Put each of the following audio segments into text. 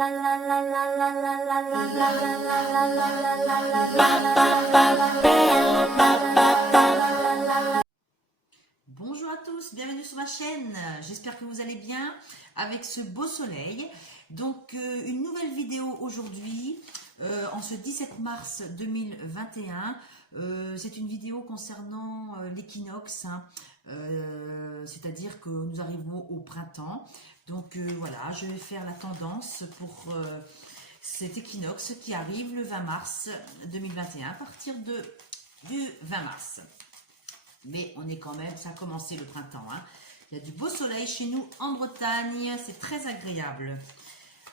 Bonjour à tous, bienvenue sur ma chaîne. J'espère que vous allez bien avec ce beau soleil. Donc une nouvelle vidéo aujourd'hui en ce 17 mars 2021. C'est une vidéo concernant l'équinoxe, c'est-à-dire que nous arrivons au printemps. Donc voilà, je vais faire la tendance pour cet équinoxe qui arrive le 20 mars 2021 à partir du 20 mars. Mais on est quand même, ça a commencé le printemps, hein. Il y a du beau soleil chez nous en Bretagne, c'est très agréable.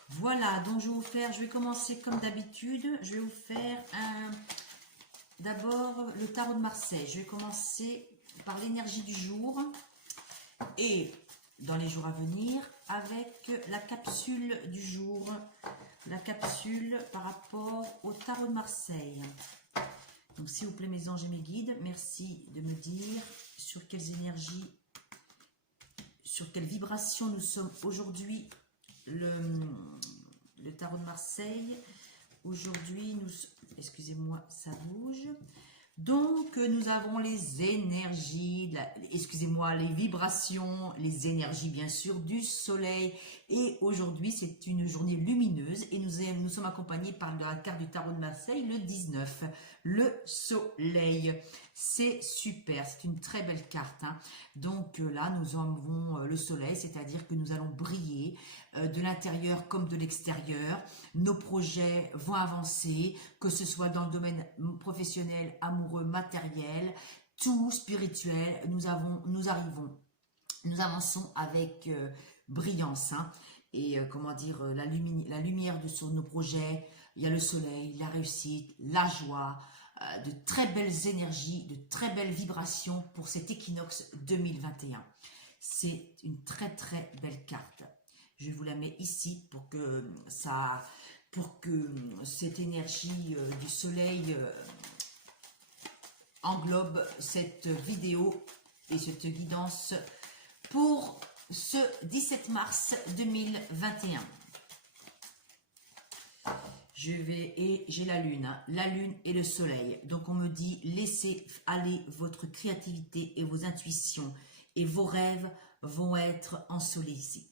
Voilà, donc je vais commencer comme d'habitude. Je vais vous faire d'abord le tarot de Marseille. Je vais commencer par l'énergie du jour et dans les jours à venir avec la capsule du jour. La capsule par rapport au tarot de Marseille. Donc, s'il vous plaît, mes anges et mes guides, merci de me dire sur quelles énergies, sur quelles vibrations nous sommes aujourd'hui. Le tarot de Marseille, aujourd'hui, excusez-moi, ça bouge. Donc, nous avons les énergies, excusez-moi, les vibrations, les énergies, bien sûr, du soleil. Et aujourd'hui, c'est une journée lumineuse et nous sommes accompagnés par la carte du tarot de Marseille, le 19, le soleil. C'est super, c'est une très belle carte, hein. Donc là, nous avons le soleil, c'est-à-dire que nous allons briller de l'intérieur comme de l'extérieur. Nos projets vont avancer, que ce soit dans le domaine professionnel, amoureux, matériel, tout spirituel. Nous avançons avec brillance, hein. Et comment dire, la lumière sur nos projets. Il y a le soleil, la réussite, la joie, de très belles énergies, de très belles vibrations pour cet équinoxe 2021. C'est une très très belle carte. Je vous la mets ici pour que cette énergie du soleil englobe cette vidéo et cette guidance pour ce 17 mars 2021. J'ai la lune, hein, la lune et le soleil. Donc on me dit laissez aller votre créativité et vos intuitions et vos rêves vont être ensoleillés.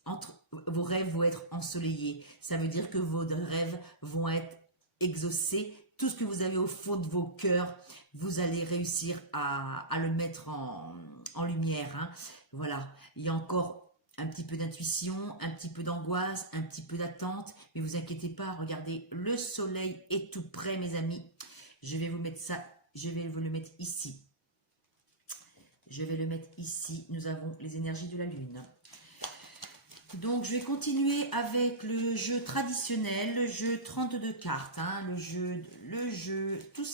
Vos rêves vont être ensoleillés. Ça veut dire que vos rêves vont être exaucés. Tout ce que vous avez au fond de vos cœurs, vous allez réussir à le mettre en lumière, hein. Voilà, il y a encore un petit peu d'intuition, un petit peu d'angoisse, un petit peu d'attente, mais vous inquiétez pas, regardez, le soleil est tout près, mes amis. Je vais vous mettre ça, je vais vous le mettre ici. Je vais le mettre ici. Nous avons les énergies de la lune. Donc, je vais continuer avec le jeu traditionnel, le jeu 32 cartes, hein, le jeu tout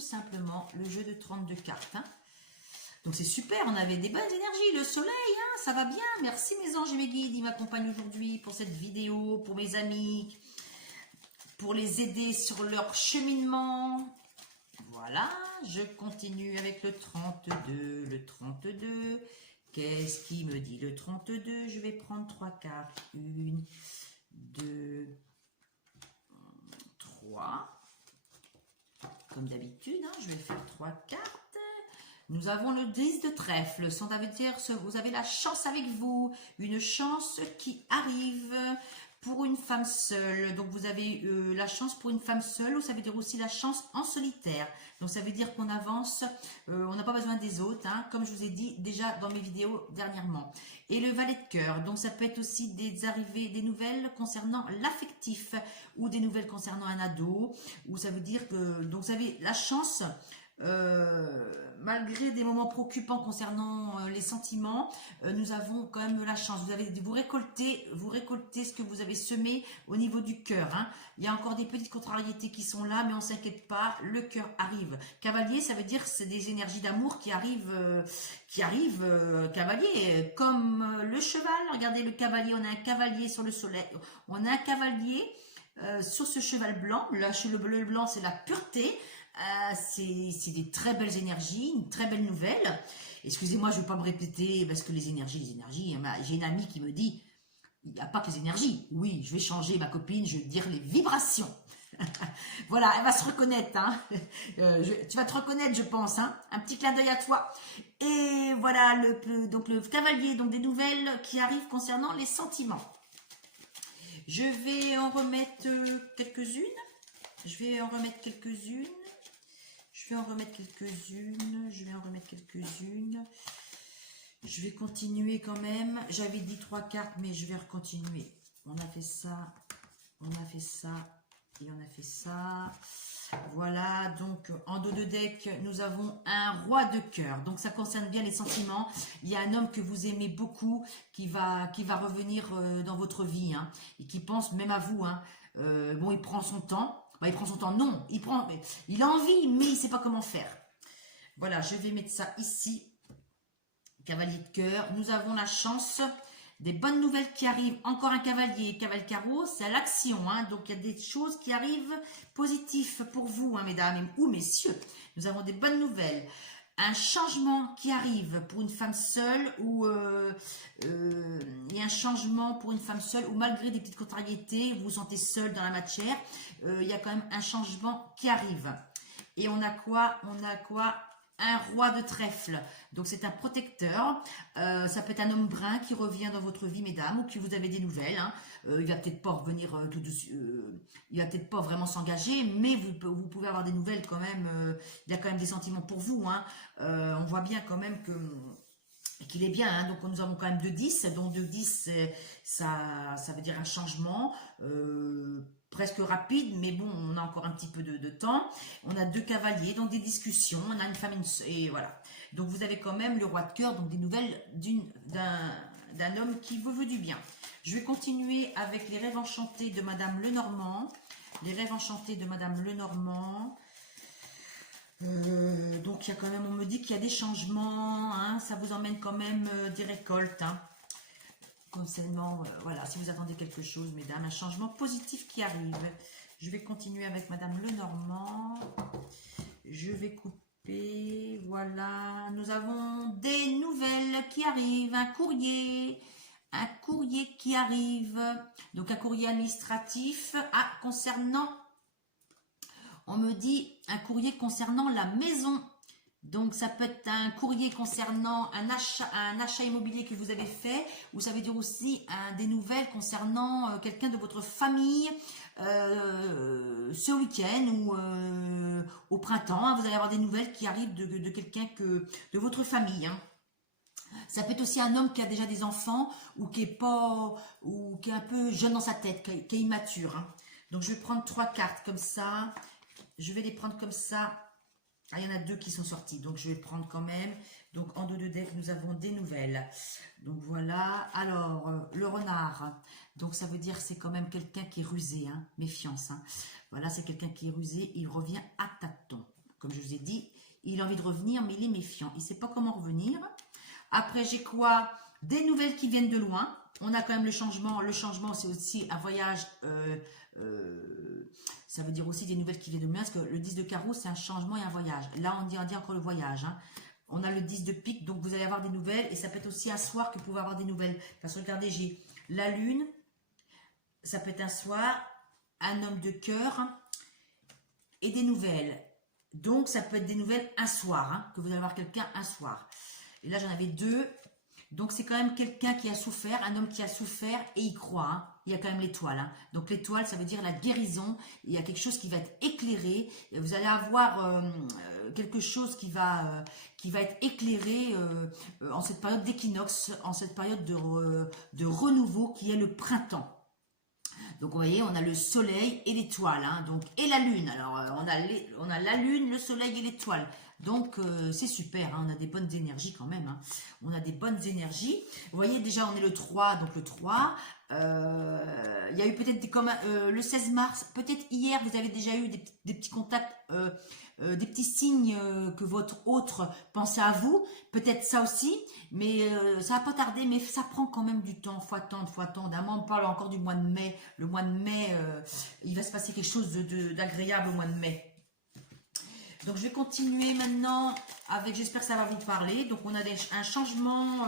simplement, le jeu de 32 cartes, hein. Donc c'est super, on avait des bonnes énergies, le soleil, hein, ça va bien. Merci mes anges et mes guides, ils m'accompagnent aujourd'hui pour cette vidéo, pour mes amis, pour les aider sur leur cheminement. Voilà, je continue avec le 32, le 32. Qu'est-ce qui me dit le 32? Je vais prendre 3 cartes, 1, 2, 3. Comme d'habitude, hein, je vais faire 3 cartes. Nous avons le 10 de trèfle, ça veut dire que vous avez la chance avec vous, une chance qui arrive pour une femme seule. Donc vous avez la chance pour une femme seule, ou ça veut dire aussi la chance en solitaire. Donc ça veut dire qu'on avance, on n'a pas besoin des autres, hein, comme je vous ai dit déjà dans mes vidéos dernièrement. Et le valet de cœur, donc ça peut être aussi des arrivées, des nouvelles concernant l'affectif, ou des nouvelles concernant un ado, ou ça veut dire que, donc vous avez la chance... malgré des moments préoccupants concernant les sentiments, nous avons quand même la chance. Vous récoltez ce que vous avez semé au niveau du cœur, hein. Il y a encore des petites contrariétés qui sont là, mais on ne s'inquiète pas, le cœur arrive. Cavalier, ça veut dire que c'est des énergies d'amour qui arrivent, cavalier, comme le cheval. Regardez le cavalier, on a un cavalier sur le soleil, on a un cavalier sur ce cheval blanc. Là, chez le bleu blanc, c'est la pureté. C'est des très belles énergies, une très belle nouvelle. Excusez-moi, je ne vais pas me répéter parce que les énergies, j'ai une amie qui me dit il n'y a pas que les énergies. Oui, je vais changer ma copine, je vais dire les vibrations. Voilà, elle va se reconnaître. Hein. Tu vas te reconnaître, je pense. Hein. Un petit clin d'œil à toi. Et voilà, donc le cavalier, donc des nouvelles qui arrivent concernant les sentiments. Je vais en remettre quelques-unes. Je vais en remettre quelques-unes. Je vais en remettre quelques-unes. Je vais en remettre quelques-unes. Je vais continuer quand même. J'avais dit 3 cartes, mais je vais continuer. On a fait ça. On a fait ça. Et on a fait ça. Voilà, donc en dos de deck, nous avons un roi de cœur. Donc ça concerne bien les sentiments. Il y a un homme que vous aimez beaucoup qui va revenir dans votre vie. Hein, et qui pense même à vous. Hein. Bon, il prend son temps. Bah, il prend son temps, non. Il a envie, mais il ne sait pas comment faire. Voilà, je vais mettre ça ici. Cavalier de cœur. Nous avons la chance... Des bonnes nouvelles qui arrivent. Encore un cavalier. Cavalier carreau, c'est à l'action. Hein. Donc, il y a des choses qui arrivent positives pour vous, hein, mesdames ou messieurs. Nous avons des bonnes nouvelles. Un changement qui arrive pour une femme seule ou il y a un changement pour une femme seule ou malgré des petites contrariétés, vous vous sentez seule dans la matière. Il y a quand même un changement qui arrive. Et on a quoi? On a quoi? Un roi de trèfle, donc c'est un protecteur, ça peut être un homme brun qui revient dans votre vie, mesdames, ou que vous avez des nouvelles, hein. Il va peut-être pas revenir tout de suite, il va peut-être pas vraiment s'engager, mais vous pouvez avoir des nouvelles quand même, il y a quand même des sentiments pour vous, hein. On voit bien quand même qu'il est bien, hein. Donc nous avons quand même 2-10, donc 2-10 ça veut dire un changement, presque rapide, mais bon, on a encore un petit peu de temps. On a 2 cavaliers, donc des discussions, on a une femme et voilà. Donc vous avez quand même le roi de cœur, donc des nouvelles d'un homme qui vous veut du bien. Je vais continuer avec les rêves enchantés de Madame Lenormand. Les rêves enchantés de Madame Lenormand. Donc il y a quand même, on me dit qu'il y a des changements, hein, ça vous emmène quand même des récoltes, hein. Concernant, voilà, si vous attendez quelque chose, mesdames, un changement positif qui arrive. Je vais continuer avec Madame Lenormand. Je vais couper, voilà. Nous avons des nouvelles qui arrivent, un courrier qui arrive. Donc un courrier administratif. Ah, concernant, on me dit un courrier concernant la maison. Donc, ça peut être un courrier concernant un achat immobilier que vous avez fait, ou ça veut dire aussi des nouvelles concernant quelqu'un de votre famille ce week-end ou au printemps. Hein, vous allez avoir des nouvelles qui arrivent de quelqu'un de votre famille. Hein. Ça peut être aussi un homme qui a déjà des enfants ou qui est un peu jeune dans sa tête, qui est immature. Hein. Donc, je vais prendre 3 cartes comme ça. Je vais les prendre comme ça. Ah, il y en a 2 qui sont sortis, donc je vais prendre quand même. Donc en dos de deck, nous avons des nouvelles. Donc voilà. Alors, le renard. Donc ça veut dire c'est quand même quelqu'un qui est rusé, hein, méfiance. Hein. Voilà, c'est quelqu'un qui est rusé, il revient à tâtons. Comme je vous ai dit, il a envie de revenir, mais il est méfiant. Il ne sait pas comment revenir. Après, j'ai quoi? Des nouvelles qui viennent de loin. On a quand même le changement. Le changement, c'est aussi un voyage... ça veut dire aussi des nouvelles qui viennent de loin, parce que le 10 de carreau, c'est un changement et un voyage. Là, on dit encore le voyage. Hein. On a le 10 de pique, donc vous allez avoir des nouvelles, et ça peut être aussi un soir que vous pouvez avoir des nouvelles. Parce que regardez, j'ai la lune, ça peut être un soir, un homme de cœur, et des nouvelles. Donc, ça peut être des nouvelles un soir, hein, que vous allez avoir quelqu'un un soir. Et là, j'en avais 2. Donc, c'est quand même quelqu'un qui a souffert, un homme qui a souffert et il croit. Hein. Il y a quand même l'étoile. Hein. Donc, l'étoile, ça veut dire la guérison. Il y a quelque chose qui va être éclairé. Et vous allez avoir quelque chose qui va être éclairé en cette période d'équinoxe, en cette période de renouveau qui est le printemps. Donc, vous voyez, on a le soleil et l'étoile. Hein, donc, et la lune. Alors, on a la lune, le soleil et l'étoile. Donc, c'est super, hein, on a des bonnes énergies quand même. Hein. On a des bonnes énergies. Vous voyez, déjà, on est le 3, donc le 3. Il y a eu peut-être comme le 16 mars, peut-être hier, vous avez déjà eu des petits contacts, des petits signes que votre autre pensait à vous. Peut-être ça aussi, mais ça va pas tarder, mais ça prend quand même du temps. Faut attendre. À moi, on parle encore du mois de mai. Le mois de mai, il va se passer quelque chose d'agréable au mois de mai. Donc, je vais continuer maintenant avec, j'espère que ça va vous parler. Donc, on a un changement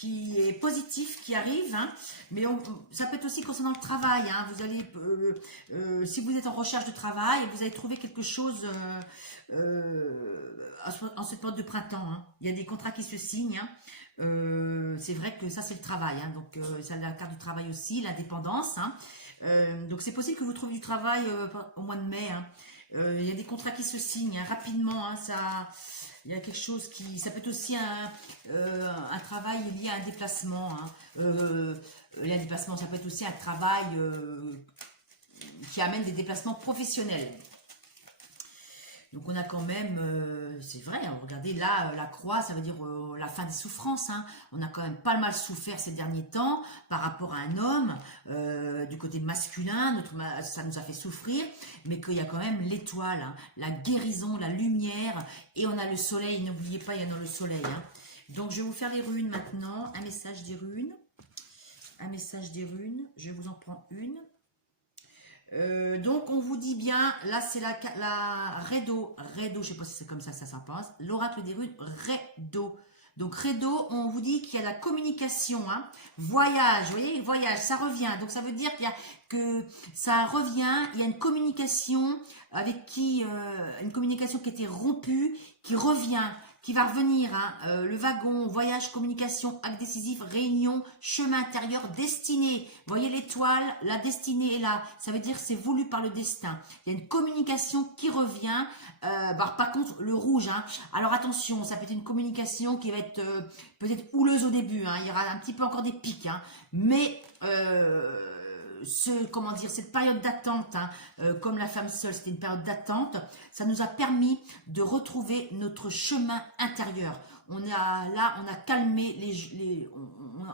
qui est positif qui arrive, hein, mais ça peut être aussi concernant le travail. Hein, vous allez, si vous êtes en recherche de travail, vous allez trouver quelque chose en cette période de printemps. Hein. Il y a des contrats qui se signent. Hein. C'est vrai que ça c'est le travail. Hein, donc c'est la carte du travail aussi, l'indépendance. Hein. Donc c'est possible que vous trouviez du travail au mois de mai. Hein. Il y a des contrats qui se signent hein, rapidement. Hein, il y a quelque chose qui... Ça peut être aussi un travail lié à un déplacement. Hein. Un déplacement, ça peut être aussi un travail qui amène des déplacements professionnels. Donc on a quand même, c'est vrai, hein, regardez là, la croix, ça veut dire la fin des souffrances. Hein. On a quand même pas mal souffert ces derniers temps par rapport à un homme, du côté masculin, ça nous a fait souffrir, mais qu'il y a quand même l'étoile, hein, la guérison, la lumière, et on a le soleil, n'oubliez pas, il y a dans le soleil. Hein. Donc je vais vous faire les runes maintenant, un message des runes, je vous en prends une. Donc on vous dit bien, là c'est la Redo, je sais pas si c'est comme ça passe, l'oracle des runes, Redo. Donc Redo, on vous dit qu'il y a la communication, hein, voyage, vous voyez, voyage, ça revient, donc ça veut dire que ça revient, il y a une communication avec une communication qui était rompue, qui revient, qui va revenir, hein, le wagon, voyage, communication, acte décisif, réunion, chemin intérieur, destinée. Vous voyez l'étoile, la destinée est là. Ça veut dire que c'est voulu par le destin. Il y a une communication qui revient. Par contre, le rouge, hein, alors attention, ça peut être une communication qui va être peut-être houleuse au début. Hein, il y aura un petit peu encore des pics, hein, mais... comment dire, cette période d'attente, hein, comme la femme seule, c'était une période d'attente, ça nous a permis de retrouver notre chemin intérieur. On a calmé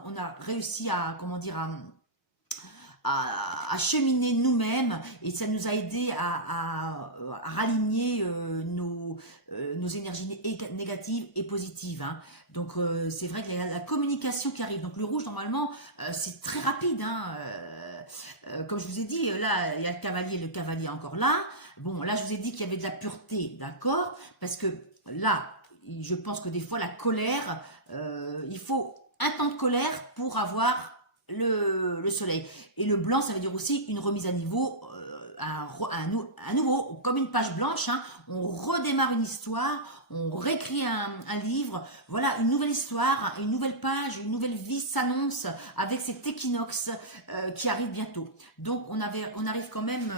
on a réussi à, comment dire, à cheminer nous-mêmes, et ça nous a aidé à raligner nos énergies négatives et positives. Hein. Donc c'est vrai qu'il y a la communication qui arrive. Donc le rouge, normalement, c'est très rapide. Hein. Comme je vous ai dit, là, il y a le cavalier encore là. Bon, là, je vous ai dit qu'il y avait de la pureté, d'accord? Parce que là, je pense que des fois, la colère, il faut un temps de colère pour avoir le soleil. Et le blanc, ça veut dire aussi une remise à niveau, à nouveau, comme une page blanche, hein, on redémarre une histoire, on réécrit un livre, voilà, une nouvelle histoire, une nouvelle page, une nouvelle vie s'annonce avec cet équinoxe qui arrive bientôt. Donc on arrive quand même,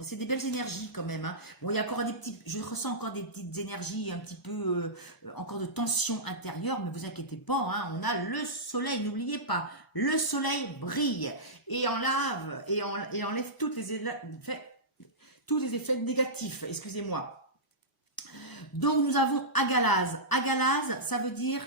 c'est des belles énergies quand même. Hein. Bon, il y a encore je ressens encore des petites énergies un petit peu, encore de tension intérieure, mais vous inquiétez pas, hein, on a le soleil, n'oubliez pas, le soleil brille et enlève tous les effets négatifs, excusez-moi. Donc nous avons Agalaz. Agalaz, ça veut dire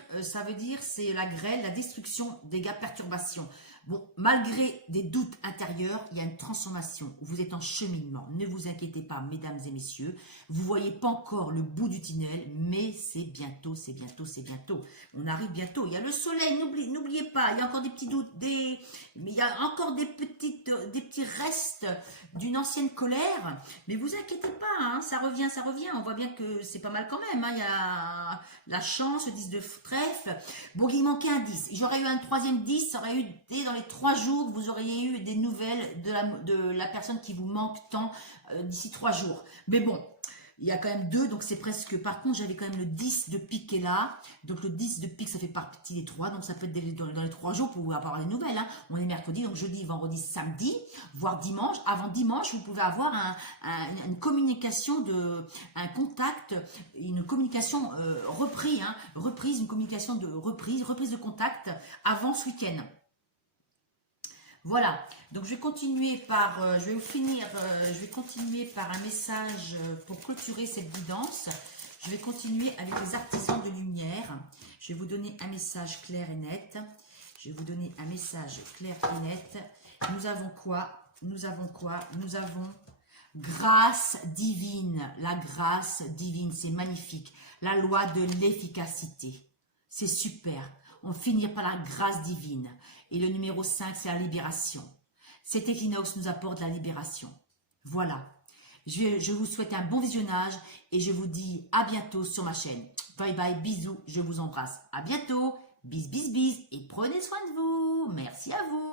c'est la grêle, la destruction, dégâts, perturbations. Bon, malgré des doutes intérieurs, il y a une transformation. Vous êtes en cheminement. Ne vous inquiétez pas, mesdames et messieurs. Vous voyez pas encore le bout du tunnel, mais c'est bientôt, c'est bientôt, c'est bientôt. On arrive bientôt. Il y a le soleil, n'oubliez pas. Il y a encore des petits doutes, mais il y a encore des petits restes d'une ancienne colère. Mais vous inquiétez pas, hein, ça revient, ça revient. On voit bien que c'est pas mal quand même. Hein. Il y a la chance, le 10 de trèfle. Bon, il manquait un 10. J'aurais eu un troisième 10, ça aurait eu dans les 3 jours, vous auriez eu des nouvelles de la personne qui vous manque tant d'ici 3 jours. Mais bon, il y a quand même 2, donc c'est presque... Par contre, j'avais quand même le 10 de pique qui est là. Donc le 10 de pique, ça fait partie des 3. Donc ça peut être dans les 3 jours pour vous avoir des nouvelles. Hein. On est mercredi, donc jeudi, vendredi, samedi, voire dimanche. Avant dimanche, vous pouvez avoir une communication, un contact, une communication reprise, hein, une communication de reprise de contact avant ce week-end. Voilà, donc je vais continuer par, je vais continuer par un message pour clôturer cette guidance. Je vais continuer avec les artisans de lumière. Je vais vous donner un message clair et net. Je vais vous donner un message clair et net. Nous avons quoi? Nous avons grâce divine. La grâce divine, c'est magnifique. La loi de l'efficacité. C'est super. On finit par la grâce divine. Et le numéro 5, c'est la libération. Cet équinoxe nous apporte la libération. Voilà. Je vous souhaite un bon visionnage et je vous dis à bientôt sur ma chaîne. Bye bye, bisous, je vous embrasse. À bientôt. Bis, bis, bis. Et prenez soin de vous. Merci à vous.